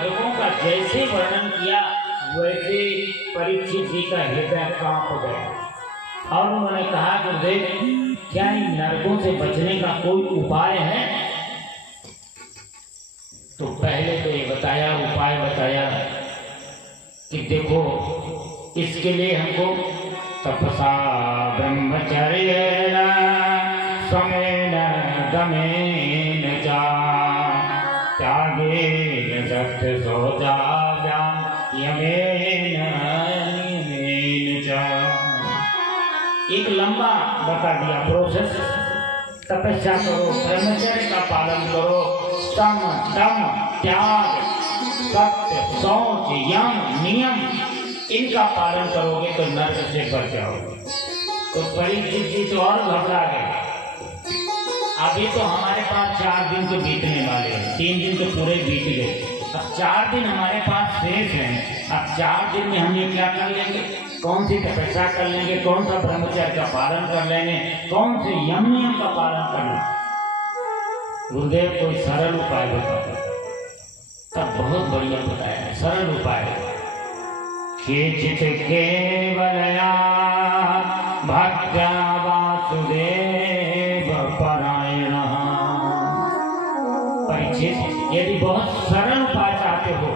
नरकों का जैसे वर्णन किया वैसे परीक्षित जी का हृदय कांप गया और उन्होंने कहा गुरुदेव, क्या इन नरकों से बचने का कोई उपाय है? तो पहले तो ये उपाय बताया कि देखो, इसके लिए हमको तपसा ब्रह्मचर्येण समेन दमेन चा त्यागेन सत्य शौचाभ्याम यमेन नियमेन चा। एक लंबा बता दिया प्रोसेस। तपस्या करो, ब्रह्मचर्य का पालन करो, सम दम त्याग सत्य शौच यम नियम, इनका पालन करोगे तो नरक से बच जाओगे। तो परीक्षित जी तो और घबरा गए। अभी तो हमारे पास 4 दिन तो बीतने वाले हैं, 3 दिन तो पूरे बीत गए, अब 4 दिन हमारे पास शेष हैं। अब 4 दिन में हम ये क्या कर लेंगे? कौन सी तपस्या कर लेंगे? कौन सा ब्रह्मचर्य का पालन कर लेंगे? कौन से यम नियम का पालन कर लेंगे? गुरुदेव कोई सरल उपाय बताते, तब बहुत बढ़िया बताया सरल उपाय। केचित केवलया भक्त्या वासुदेव परायणः। परीक्षित, यदि बहुत सरल उपाय चाहते हो,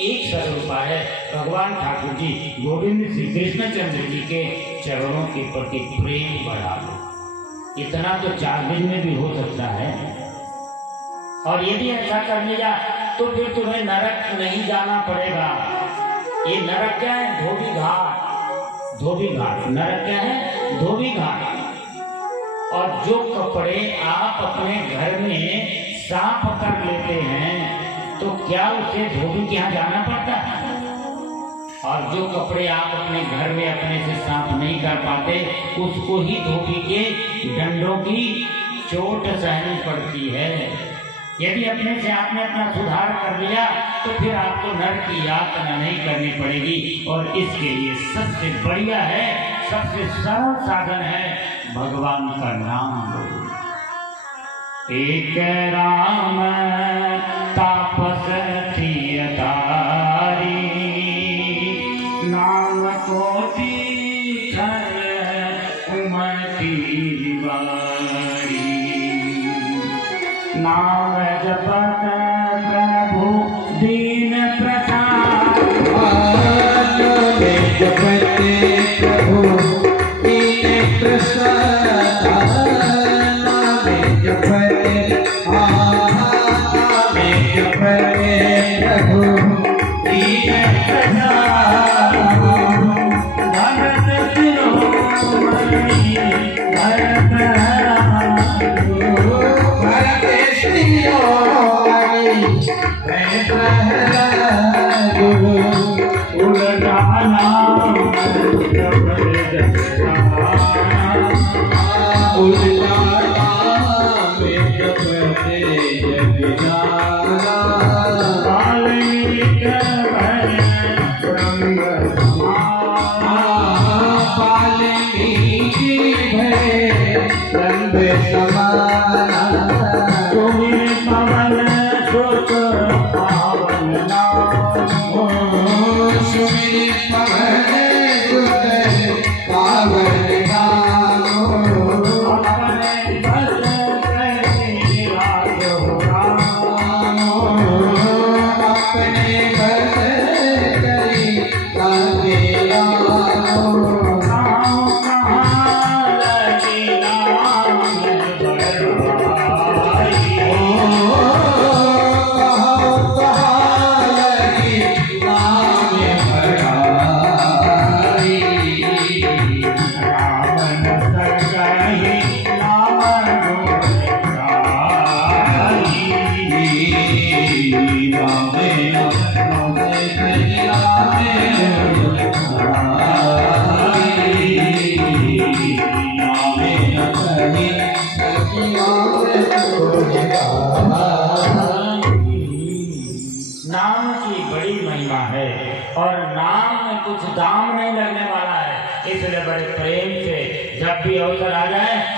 एक सरल उपाय है, भगवान ठाकुर जी गोविंद श्री कृष्णचंद्र जी के चरणों के प्रति प्रेम बढ़ा लो। इतना तो 4 दिन में भी हो सकता है। और यदि ऐसा कर लिया तो फिर तुम्हें नरक नहीं जाना पड़ेगा। ये नरक क्या है? धोबी घाट। धोबी घाट नरक क्या है? धोबी घाट। और जो कपड़े आप अपने घर में साफ कर लेते हैं तो क्या उसे धोबी के यहाँ जाना पड़ता है? और जो कपड़े आप अपने घर में अपने से साफ नहीं कर पाते, उसको ही धोबी के डंडों की चोट सहनी पड़ती है। यदि अपने से आपने अपना सुधार कर लिया तो फिर आपको नरक की यातना नहीं करनी पड़ेगी। और इसके लिए सबसे बढ़िया है, सबसे सरल साधन है भगवान का नाम लो। एक राम तापस थी अतारी, नाम कोटि उमती बारी। नाम जपत प्रभु दीन प्रसाद, जपते प्रभु दीन प्रसाद। जपते प्रभु दीन प्रसाद। भरत शिरोमणि भरत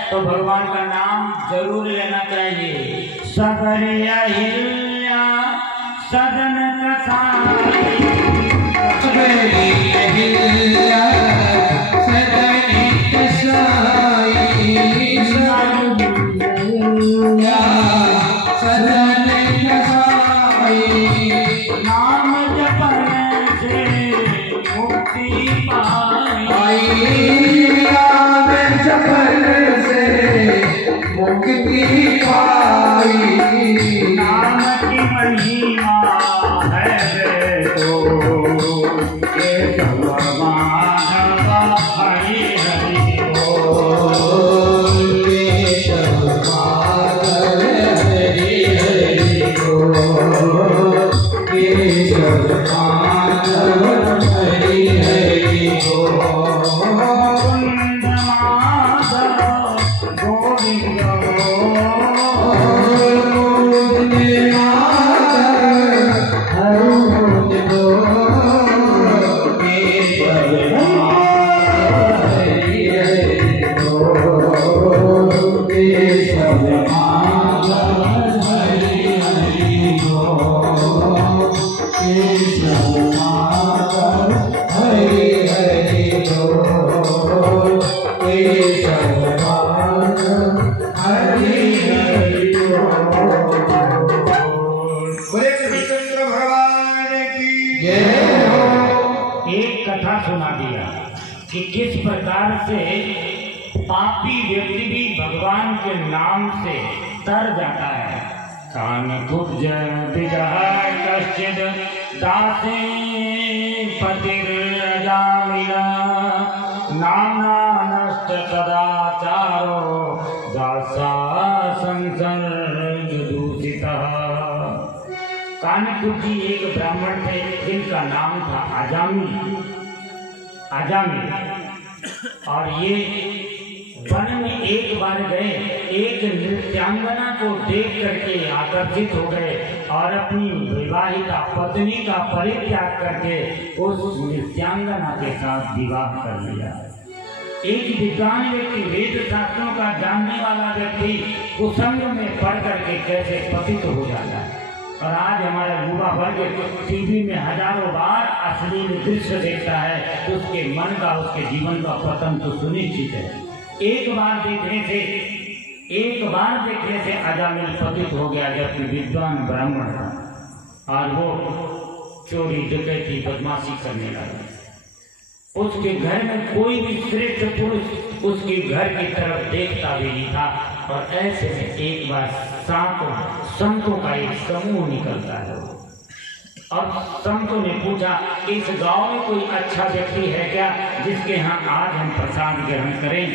तो भगवान का नाम जरूर लेना चाहिए। सबरिया हिल्या सदन कसाई मेरी अहिल्या सदन कसाई सदन कसाई नाम जपने से मुक्ति पाई नाम जपने से मुक्ति पाई नाम की महिमा है देखो ये माधव हरि हरि बोल केशव माधव हरि हरि बोल केशव माधव हरि हरि बोल कुंद माधव गोविंद एक कथा सुना दिया कि किस प्रकार से पापी व्यक्ति भी भगवान के नाम से तर जाता है। कान कुब्ज विजह कश्चिद दासे पतिर्जामिला नाना नष्ट कदाचारो दासा संसर्ग दूषितः। कानकुब्ज जी एक ब्राह्मण थे जिनका नाम था आजामी। और ये वन में एक बार गए, एक नृत्यांगना को देख करके आकर्षित हो गए और अपनी विवाहिता पत्नी का परित्याग करके उस नृत्यांगना के साथ विवाह कर लिया। एक विद्वान व्यक्ति, वेद शास्त्रों का जानने वाला व्यक्ति कुसंग में पढ़ करके कैसे पतित हो जाता है। और आज हमारा युवा वर्ग टीवी में हजारों बार अश्लील दृश्य देखता है तो उसके मन का, उसके जीवन का पतन तो सुनिश्चित है। एक बार देखने से अजामिल पतित हो गया, जबकि विद्वान ब्राह्मण था और वो चोरी डकैती बदमाशी करने लगा। उसके घर में कोई भी श्रेष्ठ पुरुष उसके घर की तरफ देखता भी नहीं था। और ऐसे में एक बार संतों का एक समूह निकलता है और संतों ने पूछा, इस गांव में कोई अच्छा व्यक्ति है क्या जिसके यहाँ आज हम प्रसाद ग्रहण करें?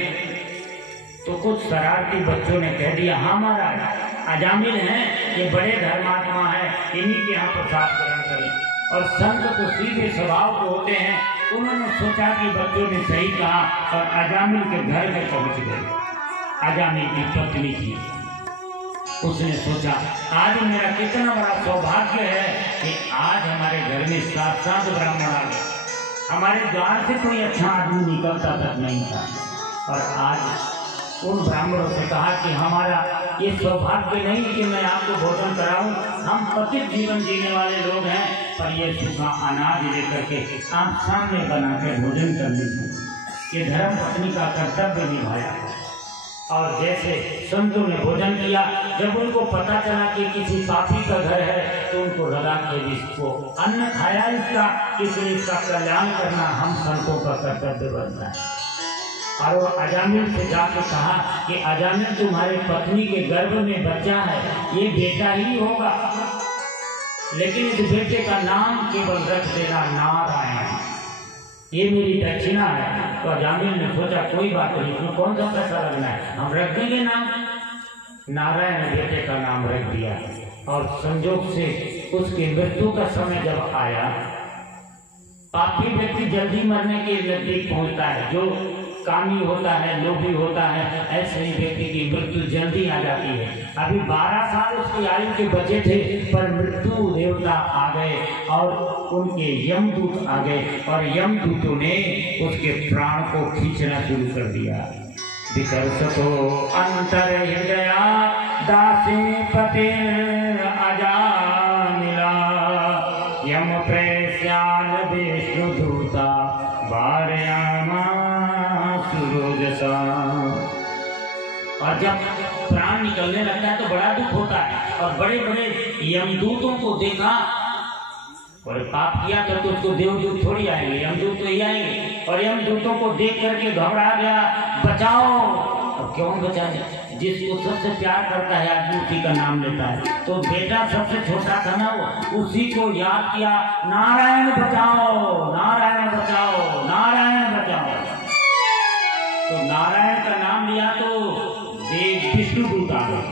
तो कुछ शरारती बच्चों ने कह दिया, हाँ महाराज, अजामिल हैं, ये बड़े धर्मात्मा है, इन्हीं के यहाँ प्रसाद ग्रहण करें। और संत तो सीधे स्वभाव के होते हैं, उन्होंने सोचा कि बच्चों ने सही कहा और अजामिल के घर में पहुंच गए। अजामिल की पत्नी थी, उसने सोचा आज मेरा कितना बड़ा सौभाग्य है कि आज हमारे घर में 7 ब्राह्मण आ गए। हमारे द्वार से कोई अच्छा आदमी निकलता तक नहीं था। और आज उन ब्राह्मणों से कहा कि हमारा ये सौभाग्य नहीं कि मैं आपको भोजन कराऊं, हम पतित जीवन जीने वाले लोग हैं, पर ये सूखा अनाज लेकर के आप सामने बना कर भोजन कर लीजिए। ये धर्म पत्नी का कर्तव्य निभाया। और जैसे संतों ने भोजन किया, जब उनको पता चला कि किसी पापी का घर है तो उनको लगा कि इसको अन्न खाया इसका, इसलिए इसका कल्याण करना हम संतों का कर्तव्य बनता है। और वो अजामिल से जाकर कहा कि अजामिल, तुम्हारे पत्नी के गर्भ में बच्चा है, ये बेटा ही होगा, लेकिन इस बेटे का नाम केवल रख देना नारायण, ये मेरी दक्षिणा है। तो अजामिल ने सोचा कोई बात नहीं, इसमें कौन सा पैसा लगना है, हम रख देंगे नाम। नारायण ने बेटे का नाम रख दिया। और संजोग से उसकी मृत्यु का समय जब आया, पापी व्यक्ति जल्दी मरने के नजदीक पहुंचता है, जो कामी होता है, लोभी होता है, ऐसे ही व्यक्ति की मृत्यु जल्दी आ जाती है। अभी 12 साल उसकी आयु के बचे थे, पर मृत्यु देवता आ गए और उनके यमदूत आ गए और यमदूतों ने उसके प्राण को खींचना शुरू कर दिया। विकर्षतो अंतर हृदया दासी पते अजामिला यम प्रेस्यान विष्णुदूता वारयामा सुरोजसा। और जब प्राण निकलने लगता है तो बड़ा दुख होता है, और बड़े बड़े यमदूतों को देखा, और पाप किया तो उसको देवदूत थोड़ी आएंगे, यमदूत तो ही आएंगे। और यमदूतों को देख करके घबरा गया, बचाओ। अब क्यों बचाए? जिसको सबसे प्यार करता है आदमी उसी का नाम लेता है। तो बेटा सबसे छोटा था ना, वो उसी को याद किया, नारायण बचाओ, नारायण बचाओ, नारायण बचाओ। तो नारायण का नाम लिया तो देव विष्णुदूत आ गए,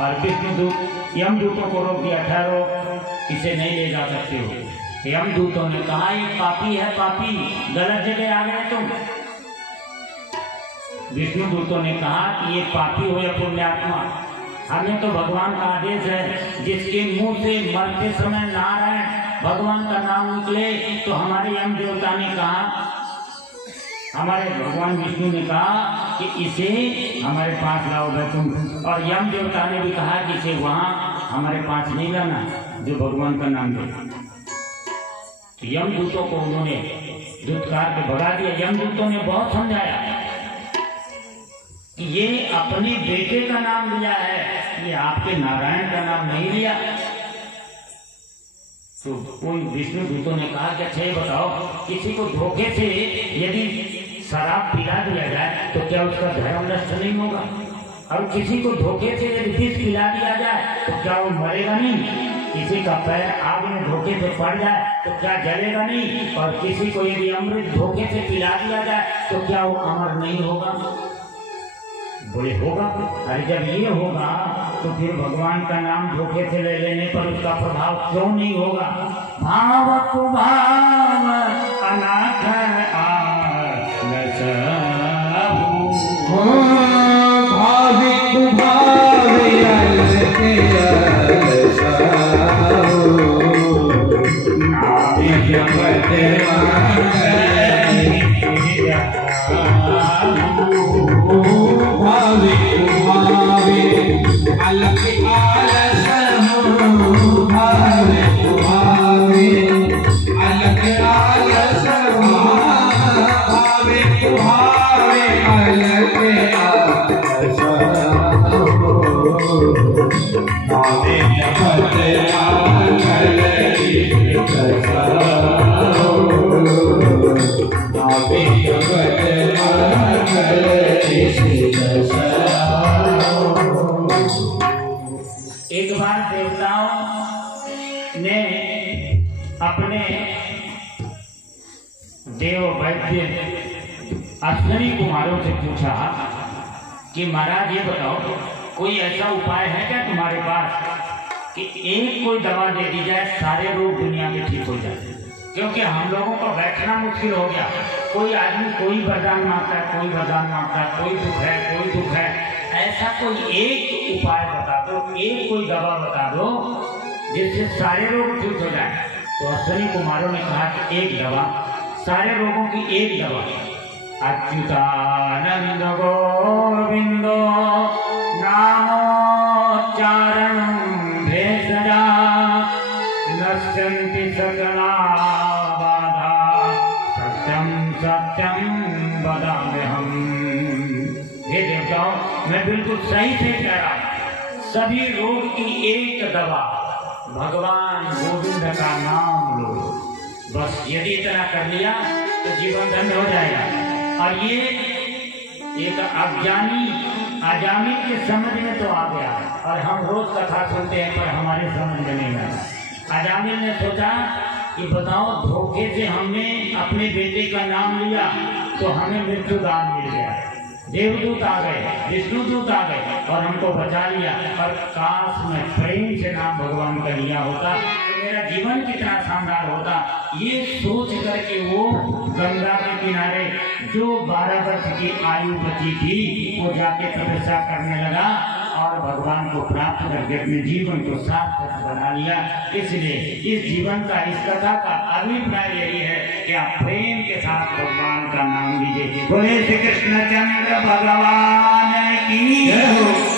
और विष्णुदूत यमदूतों को रोक दिया, ठहरो, इसे नहीं ले जा सकते हो। यमदूतों ने कहा ये पापी है, पापी, गलत जगह आ गए तुम। विष्णुदूतों ने कहा कि ये पापी हो या पुण्यात्मा, हमें तो भगवान का आदेश है, जिसके मुंह से मरते समय नारायण भगवान का नाम निकले। तो हमारे यम देवता ने कहा, हमारे भगवान विष्णु ने कहा कि इसे हमारे पास लाओ तुम। और यम देवता ने भी कहा कि इसे वहां हमारे पास नहीं लाना जो भगवान का नाम दे। तो यमदूतों को उन्होंने दुत्कार के भगा दिया। यमदूतों ने बहुत समझाया कि ये अपने बेटे का नाम लिया है, ये आपके नारायण का नाम नहीं लिया। तो उन विष्णु दूतों ने कहा कि अच्छा ये बताओ, किसी को धोखे से यदि शराब पिला दिया जाए तो क्या उसका धर्म नष्ट नहीं होगा? और किसी को धोखे से यदि विष पिला दिया जाए तो क्या वो मरेगा नहीं? किसी का पैर आग में धोखे से पड़ जाए तो क्या जलेगा नहीं? और किसी को यदि अमृत धोखे से पिला दिया जाए तो क्या वो अमर नहीं होगा? बोले होगा। अरे जब ये होगा तो फिर भगवान का नाम धोखे से ले लेने पर उसका प्रभाव क्यों नहीं होगा? भाव कुभाव अनाथ एक बार देवताओं ने अपने देव वैद्य अश्विनी कुमारों से पूछा कि महाराज ये बताओ, कोई ऐसा उपाय है क्या तुम्हारे पास कि एक कोई दवा दे दी जाए, सारे रोग दुनिया में ठीक हो जाए? क्योंकि हम लोगों को बैठना मुश्किल हो गया। कोई आदमी कोई वरदान मांगता है, कोई वरदान मांगता है, कोई दुख है, कोई दुख है। ऐसा कोई एक उपाय बता दो, एक कोई दवा बता दो जिससे सारे रोग ठीक हो जाए। तो अश्विनी कुमारों ने कहा कि एक दवा, सारे रोगों की एक दवा, अच्युतानंद गोविंदो नामोच्चारण भेषजा नश्यन्ति सकला बाधा सत्यम सत्यम वदाम्यहम्। हे देवताओं, मैं बिल्कुल सही से कह रहा हूं, सभी रोग की एक दवा भगवान गोविंद का नाम लो। बस यदि इतना कर लिया तो जीवन धन्य हो जाएगा। और ये एक अजामिल के समझ में तो आ गया, और हम रोज कथा सुनते हैं पर हमारे समझ में नहीं आया। अजामिल ने सोचा कि बताओ, धोखे से हमने अपने बेटे का नाम लिया तो हमें मृत्युदान मिल गया, देवदूत आ गए, विष्णुदूत आ गए और हमको बचा लिया। और काश में प्रेम से नाम भगवान का लिया होता तो मेरा जीवन कितना शानदार होता। ये सोच करके वो गंगा के किनारे जो 12 वर्ष की आयु बची थी वो जाके तपस्या करने लगा और भगवान को प्राप्त करके अपने जीवन को सार्थक बना लिया। इसलिए इस जीवन का, इस कथा का अभिप्राय यही है कि आप प्रेम के साथ भगवान का नाम लीजिए। बोले श्री कृष्णचंद्र भगवान की जय हो।